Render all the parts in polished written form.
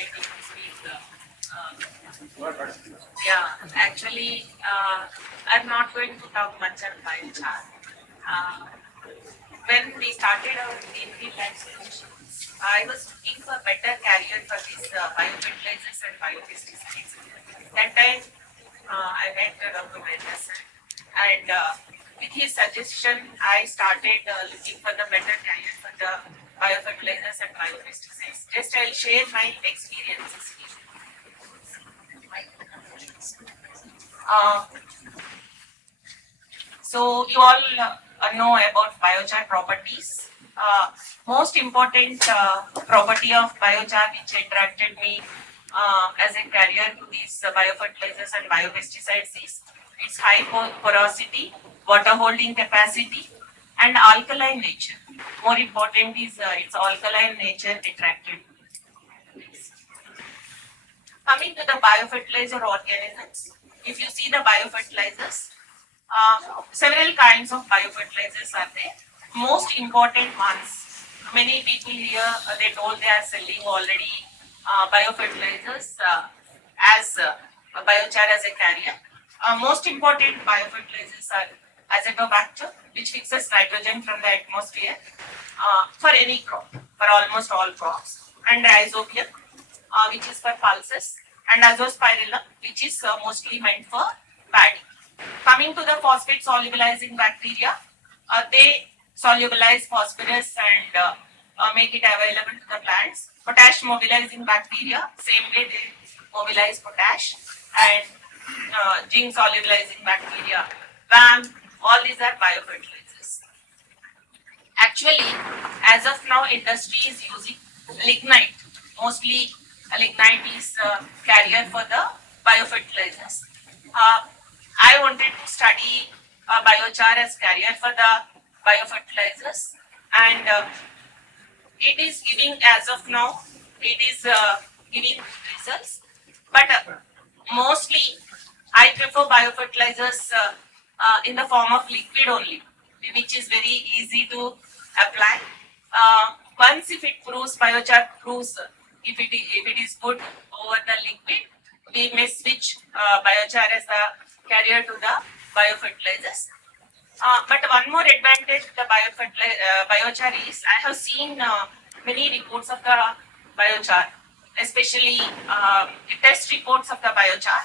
opportunity to speak. Actually, I'm not going to talk much on biochar. Uh, when we started our greenfield lab solutions, I was looking for better carrier for these biofertilizers and biopesticides. That time, I met Dr. Mendes, and with his suggestion, I started looking for the better carrier for the biofertilizers and biopesticides. Just I'll share my experiences here. Uh, so you all know about biochar properties. Most important property of biochar which attracted me as a carrier to these biofertilizers and biopesticides is its high porosity, water holding capacity, and alkaline nature. More important is its alkaline nature attracted. Coming to the biofertilizer organisms, if you see the biofertilizers, several kinds of biofertilizers are there. Most important ones, many people here, they told they are selling already biofertilizers as a biochar as a carrier. Most important biofertilizers are azotobacter, which fixes nitrogen from the atmosphere for any crop, for almost all crops, and rhizobium, which is for pulses, and azospirillum, which is mostly meant for paddy. Coming to the phosphate solubilizing bacteria, they solubilize phosphorus and make it available to the plants. Potash mobilizing bacteria, same way they mobilize potash, and zinc solubilizing bacteria, VAM, all these are biofertilizers. Actually, as of now, industry is using lignite. Mostly lignite is carrier for the biofertilizers. I wanted to study biochar as carrier for the biofertilizers, and it is giving, as of now, it is giving good results. But mostly, I prefer biofertilizers in the form of liquid only, which is very easy to apply. Once if it proves, biochar proves, if it is good over the liquid, we may switch biochar as the carrier to the biofertilizers. But one more advantage of the biochar is I have seen many reports of the biochar, especially test reports of the biochar.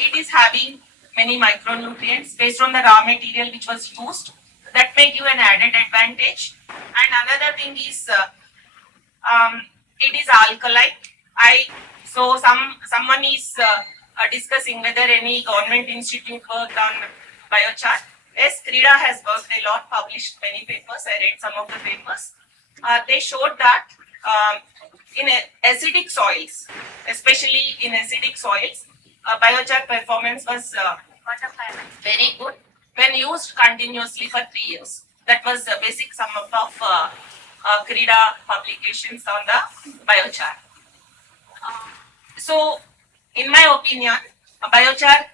It is having many micronutrients based on the raw material which was used. That may give an added advantage. And another thing is it is alkaline. Someone is discussing whether any government institute worked on biochar. Yes, CRIDA has worked a lot, published many papers. I read some of the papers. They showed that in acidic soils, especially in acidic soils, biochar performance was very good when used continuously for 3 years. That was the basic sum up of CRIDA publications on the biochar. So, in my opinion, biochar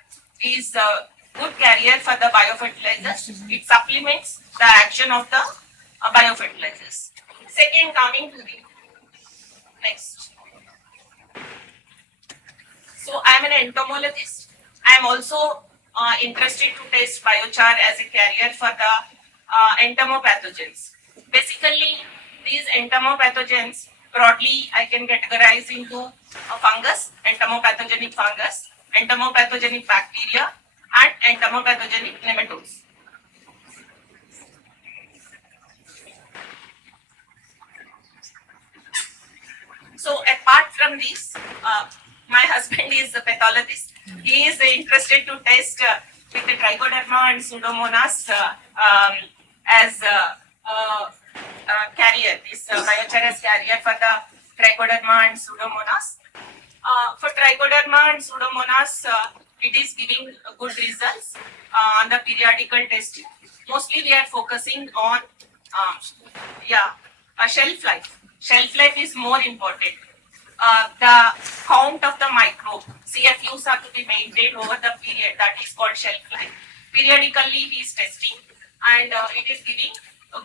is a good carrier for the biofertilizers. It supplements the action of the biofertilizers. Second, coming to the next. So, I am an entomologist. I am also interested to test biochar as a carrier for the entomopathogens. Basically, these entomopathogens, broadly, I can categorize into a fungus, entomopathogenic fungus, entomopathogenic bacteria, and entomopathogenic nematodes. So, apart from this, my husband is a pathologist. He is interested to test with the Trichoderma and Pseudomonas as carrier, this biochar as carrier for the Trichoderma and Pseudomonas. For Trichoderma and Pseudomonas, it is giving good results on the periodical testing. Mostly we are focusing on shelf life. Shelf life is more important. The count of the microbe, CFUs are to be maintained over the period, that is called shelf life. Periodically he is testing, and it is giving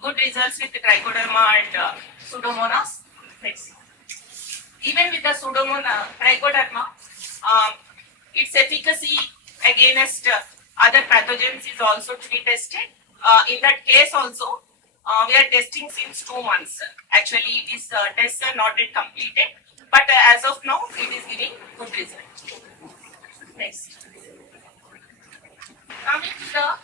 good results with the Trichoderma and Pseudomonas. Next. even with the Pseudomonas trichoderma, its efficacy against other pathogens is also to be tested. In that case also, we are testing since 2 months. Actually, these tests are not yet completed, but as of now, it is giving good result. Next. Coming to the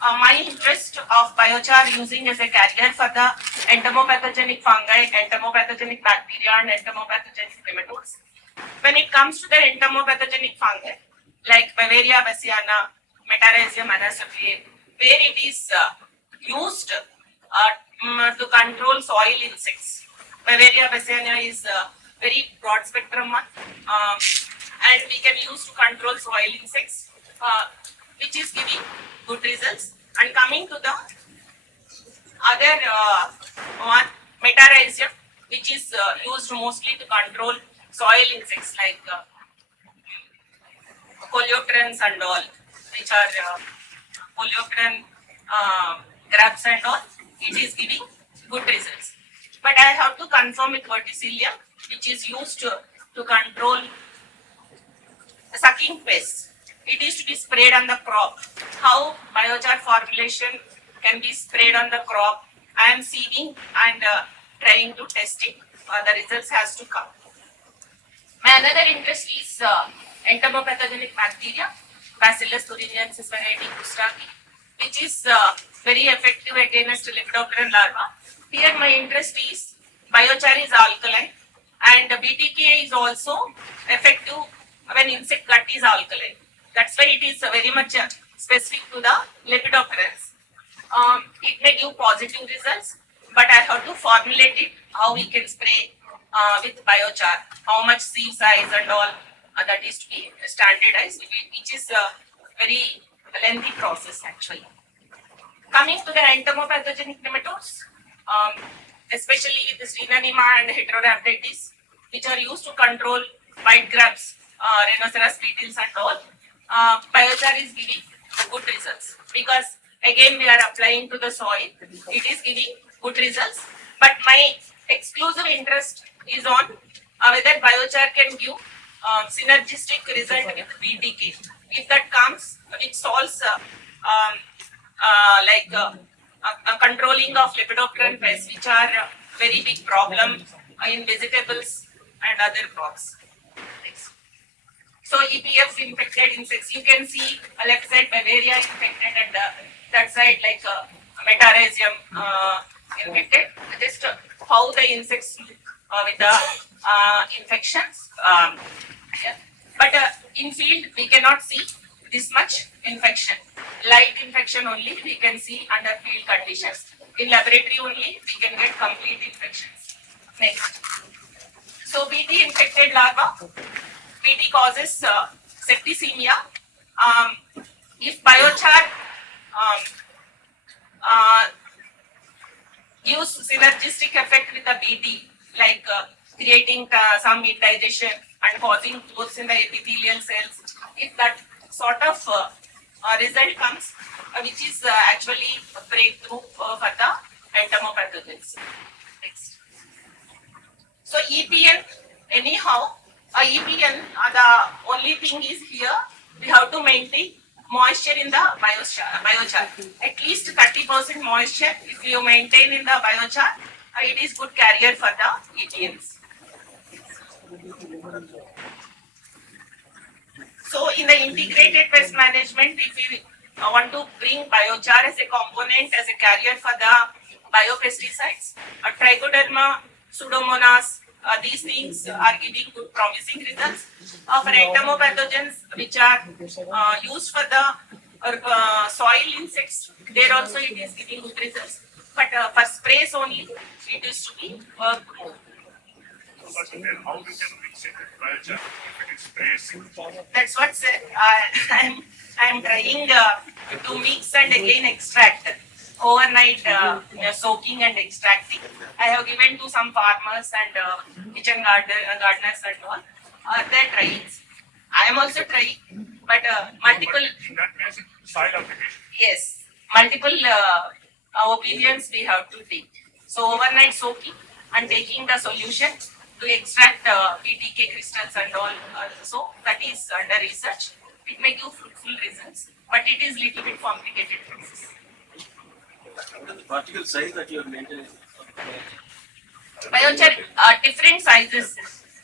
my interest of biochar using as a carrier for the entomopathogenic fungi, entomopathogenic bacteria, and entomopathogenic nematodes. When it comes to the entomopathogenic fungi, like Bavaria bassiana, Metarhizium anasaphrae, where it is used to control soil insects. Bavaria bassiana is a very broad spectrum one, and we can use to control soil insects, which is giving good results. And coming to the other one, Metarhizium, which is used mostly to control soil insects like coleopterans and all, which are coleopteran grubs and all, it is giving good results. But I have to confirm with verticillium, which is used to control sucking pests. It is to be sprayed on the crop. How biochar formulation can be sprayed on the crop? I am seeing and trying to test it. The results has to come. My another interest is entomopathogenic bacteria, Bacillus thuringiensis variety Gustave, which is very effective against Lepidopteran larva. Here my interest is biochar is alkaline and BTK is also effective when insect gut is alkaline. That's why it is very much specific to the Lepidopterans. It may give positive results, but I have to formulate it how we can spray with biochar, how much sieve size and all that is to be standardized, which is a very lengthy process actually. Coming to the entomopathogenic nematodes, especially with the Strenanema and Heterorhabditis, which are used to control white grubs, Rhinoceros beetles and all, biochar is giving good results because again we are applying to the soil, it is giving good results. But my exclusive interest is on whether biochar can give synergistic result with BTK. If that comes, which solves controlling of Lepidopteran pests, which are a very big problem in vegetables and other crops. Next. So EPF infected insects, you can see left side Bavaria infected and that side like Metarhizium infected. Just how the insects with the infections. But in field we cannot see this much infection. Light infection only we can see under field conditions. In laboratory only we can get complete infections. Next. So BT infected larva. BT causes septicemia. If biochar gives synergistic effect with the BT, like creating some indigestion and causing growths in the epithelial cells, if that sort of result comes, which is actually a breakthrough for the entomopathogens. Next. So EPN, anyhow, EPN, the only thing is here, we have to maintain moisture in the biochar. At least 30% moisture, if you maintain in the biochar, it is good carrier for the EPNs. So in the integrated pest management, if you want to bring biochar as a component, as a carrier for the biopesticides, Trichoderma, Pseudomonas, these things are giving good promising results. For entomopathogens which are used for the soil insects, there also it is giving good results. But for sprays only, it is to be good. But then how we can mix it with biochar if it is sprays? That's what I am trying to mix and again extract. Overnight soaking and extracting. I have given to some farmers and kitchen gardeners and all. They're trying. I am also trying, but multiple. In that case, soil application. Yes, multiple opinions we have to take. So overnight soaking and taking the solution to extract BTK crystals and all. So that is under research. It may give fruitful results, but it is little bit complicated process. What is the particle size that you are maintaining? Biochar different sizes.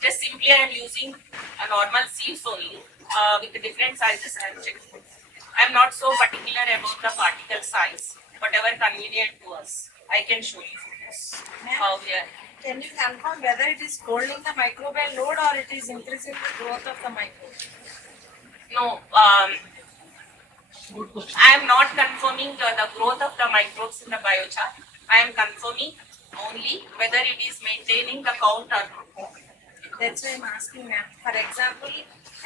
Just simply I am using a normal sieves only with the different sizes I am checking. I am not so particular about the particle size. Whatever convenient to us, I can show you photos. How we are. Can you confirm whether it is holding the microbial load or it is increasing the growth of the microbe? No, I am not confirming the growth of the microbes in the biochar. I am confirming only whether it is maintaining the count or not. That's why I'm asking, ma'am. For example,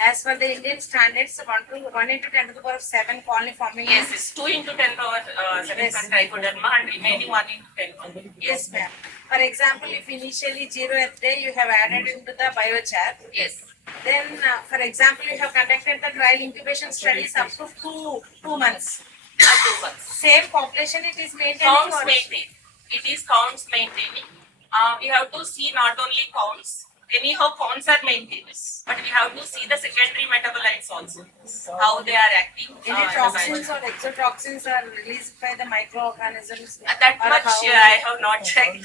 as per the Indian standards, 1 into 10 to the power 7 colony forming. Yes, it's 2 into 10 power 7 Yes. trichoderma and remaining 1 into 10 power. Yes, ma'am. For example, if initially 0th day you have added into the biochar, Yes. then for example, you have conducted the trial incubation studies up to two months. 2 months. Same population it is maintaining Counts or maintained. It is counts maintaining. We have to see not only counts. Anyhow, counts are maintained, but we have to see the secondary metabolites also, how they are acting. any in the toxins biochar. or exotoxins are released by the microorganisms? That or much how- I have not checked.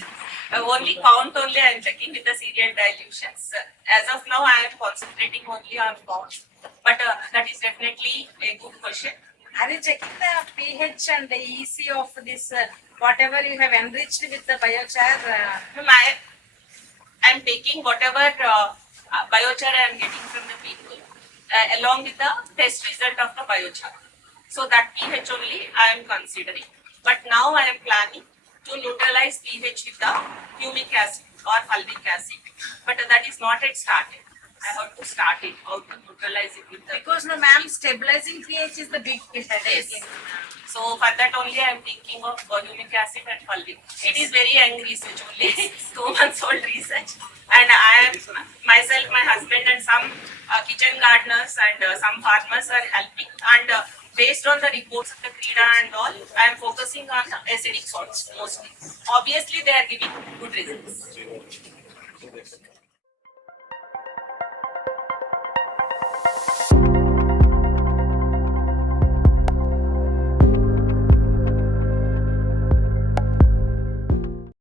Only count only I am checking with the serial dilutions. As of now, I am concentrating only on count. But that is definitely a good question. Are you checking the pH and the EC of this whatever you have enriched with the biochar? Ma'am, I am taking whatever biochar I am getting from the people along with the test result of the biochar. So that pH only I am considering. But now I am planning to neutralize pH with the humic acid or fulvic acid. But that is not yet started. I have to start it, how to neutralize it with the. Because no, ma'am, stabilizing pH is the big headache. Yes. So for that only I am thinking of humic acid and fulvic. It is very young research, only 2 months old research. And I am myself, my husband and some kitchen gardeners and some farmers are helping. And based on the reports of the CREDA and all, I am focusing on acidic salts mostly. Obviously they are giving good results.